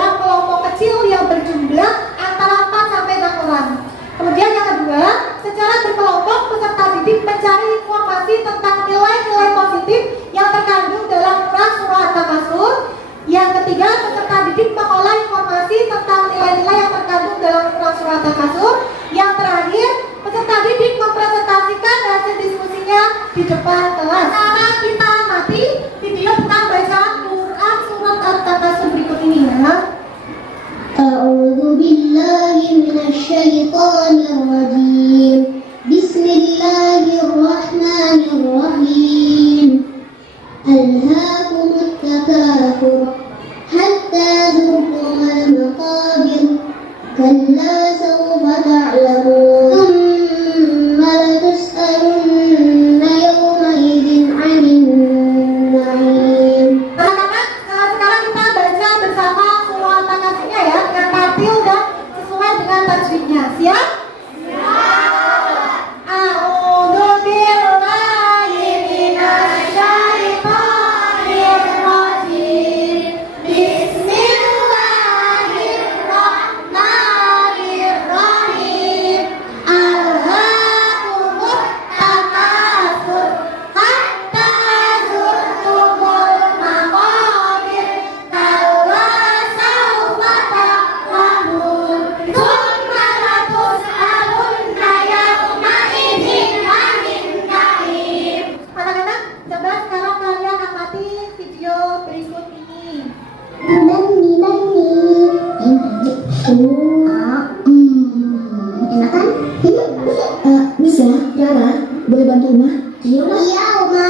dalam kelompok kecil yang berjumlah antara 4 sampai 6 orang. Kemudian yang kedua, secara berkelompok peserta didik mencari informasi tentang nilai-nilai positif yang terkandung dalam surah At-Takasur. Yang ketiga, peserta didik mengolah informasi tentang nilai-nilai yang terkandung dalam surah At-Takasur. Yang terakhir, peserta didik mempresentasikan hasil diskusinya di depan kelas. Sekarang kita amati video tentang bacaan Quran surat At-Takasur berikut ini ya. أعوذ بالله من الشيطان الرجيم بسم الله الرحمن الرحيم ألهاكم التكاثر حتى زرتم المقابر كلا سوف تعلمون ثم لتسألن يومئذ عن النعيم. Sekarang kita baca bersama surah At-Takasur ya, dengan tartil dan sesuai dengan tajwidnya. Siap? Bisa, Rara, boleh bantu Uma? Iya, Uma.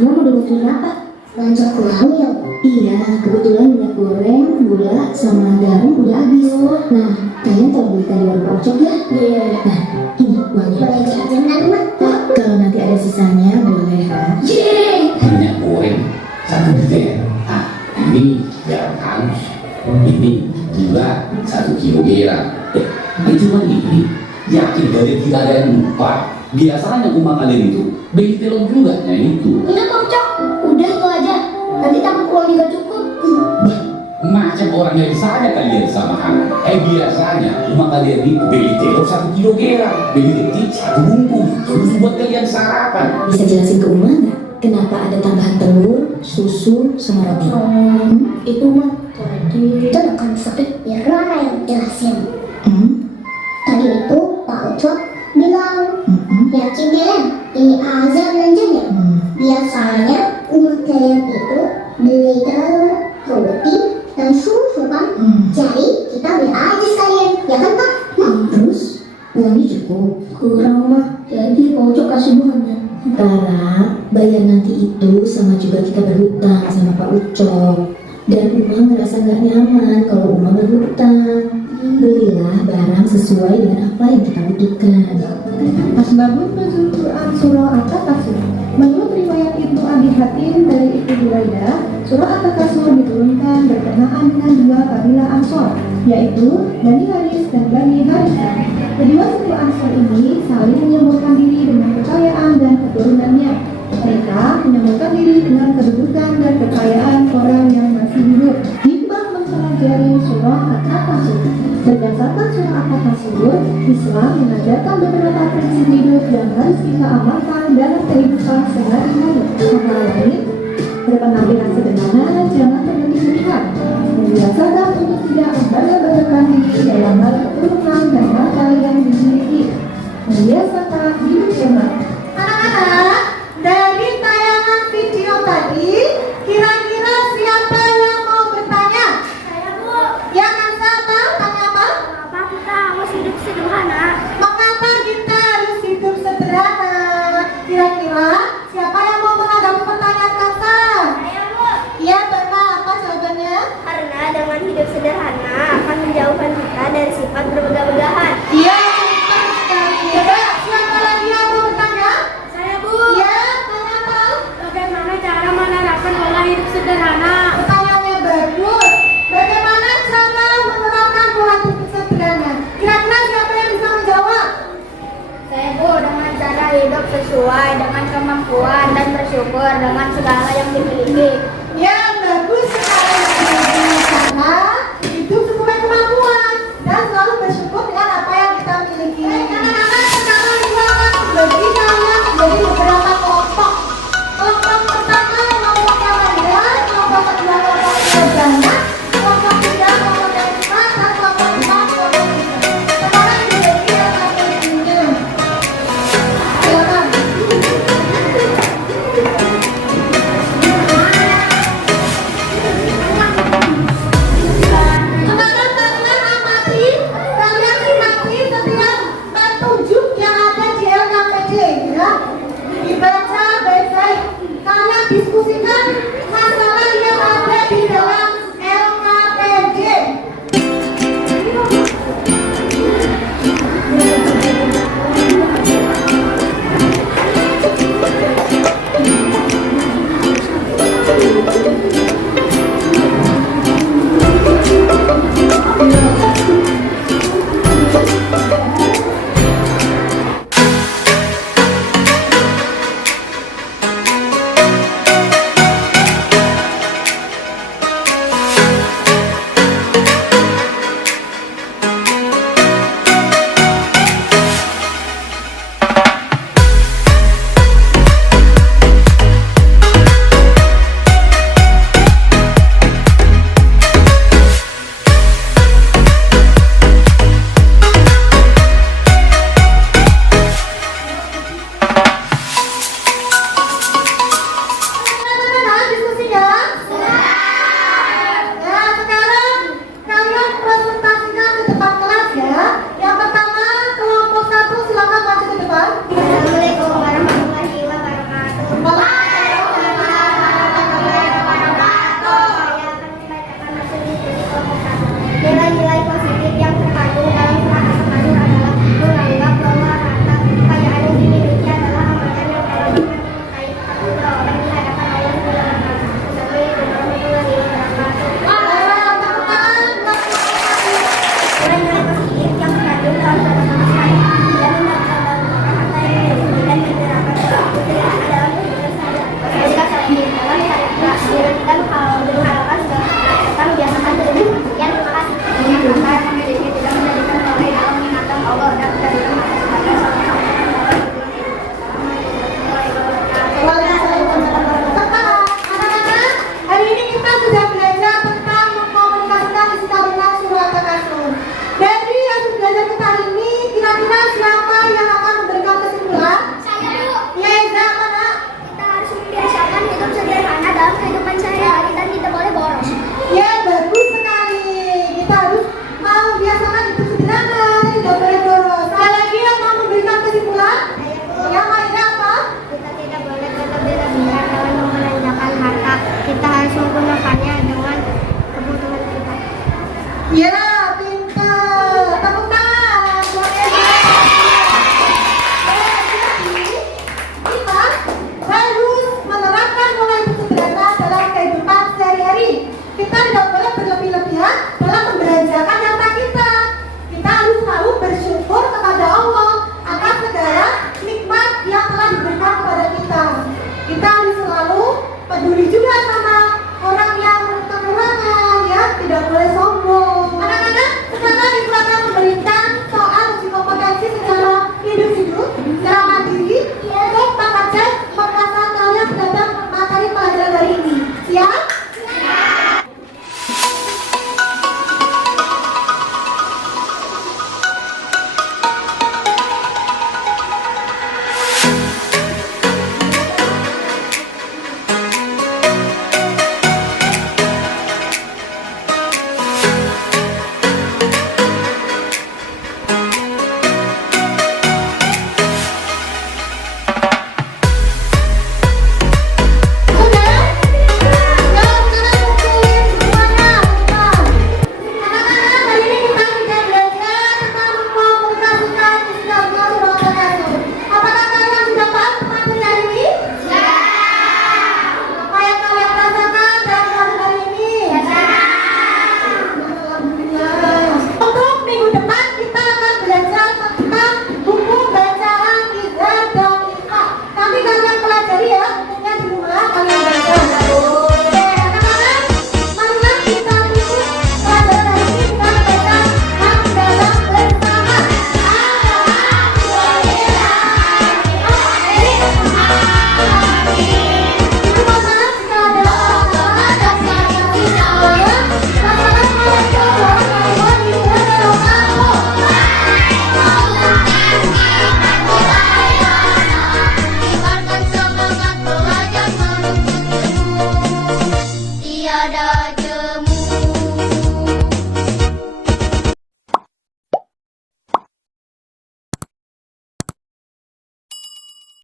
Uma mau dibantuin apa? Belanja kurang ya? Iya, kebetulan minyak goreng, gula, sama garam udah habis. Nah, kalian tolong belikan di warung Ocok ya? Iya. Nah, ini uangnya. Boleh jajan kan, Uma? Kalau nanti ada sisanya, boleh kan? Yeay! Minyak goreng, 1 liter. Ini garam halus. Ini gula 1 kilogram. Ini cuma ini. Yakin dari kita ada yang lupa. Biasanya rumah kalian itu beli telur juga, nah itu. Udah Bang Cok, udah itu aja. Nanti takut uangnya gak cukup. Macam orang yang saja kalian samakan. Biasanya rumah kalian itu beli telur 1 kilogram, beli roti 1 bungkus, susu buat kalian sarapan. Bisa jelasin ke Uma nggak? Kenapa ada tambahan telur, susu, sama roti? Itu mah tadi. Itu bukan sakit, biar Rara yang jelasin. Tadi itu Pak Ucok bilang, yakin kalian ini azan belanjanya? Biasanya umat kalian itu beli telur, roti, dan susu kan? Jadi kita beli aja sekalian, ya kan Pak? Terus uangnya cukup? Kurang mah, jadi Pak Ucok kasih banyak. Rara, bayar nanti itu sama juga kita berhutang sama Pak Ucok. Dan Uma ngerasa gak nyaman kalau Uma berhutang. Belilah barang sesuai dengan apa yang kita butuhkan. Asbabun nuzul Quran surah At-Takasur. Menurut riwayat Ibnu Abi Hatim dari Ibnu Buraidah, surah At-Takasur diturunkan berkenaan dengan 2 kabilah Ansor, yaitu Bani Haris dan Bani Harisah. Kedua suku Ansor ini saling menyemburkan diri dengan kekayaan dan keturunannya. Mereka menyemburkan diri dengan kedudukan dan kekayaan orang yang masih hidup. Timbang mempelajari surah At-Takasur. Berdasarkan surah At-Takasur, Islam mengajarkan beberapa prinsip hidup yang harus kita amalkan dalam kehidupan sehari-hari. Antara lain, berpenampilan sederhana, jangan berlebih lebihan, membiasakan untuk tidak membangga-banggakan diri dalam hal keturunan dan harta yang dimiliki, membiasakan hidup hemat. Anak-anak, dari tayangan video tadi, kira-kira siapa yang mau bertanya? Saya Bu, Yang Ansa apa? Tanya apa? kenapa kita harus hidup sederhana? Mengapa kita harus hidup sederhana? Kira-kira siapa yang mau menanggapi pertanyaan Kansa? Saya Bu, Iya, Tona, apa jawabannya? karena dengan hidup sederhana akan menjauhkan kita dari sifat bermegah-megahan. Iya, pintar sekali. Coba, siapa lagi yang mau bertanya? Saya Bu, Iya, tanya apa? bagaimana cara menerapkan pola hidup sederhana? Pertanyaannya bagus. Bagaimana cara menerapkan pola hidup sederhana? Kira-kira siapa yang bisa menjawab? Saya Bu, dengan cara hidup sesuai dengan kemampuan dan bersyukur dengan segala yang dimiliki.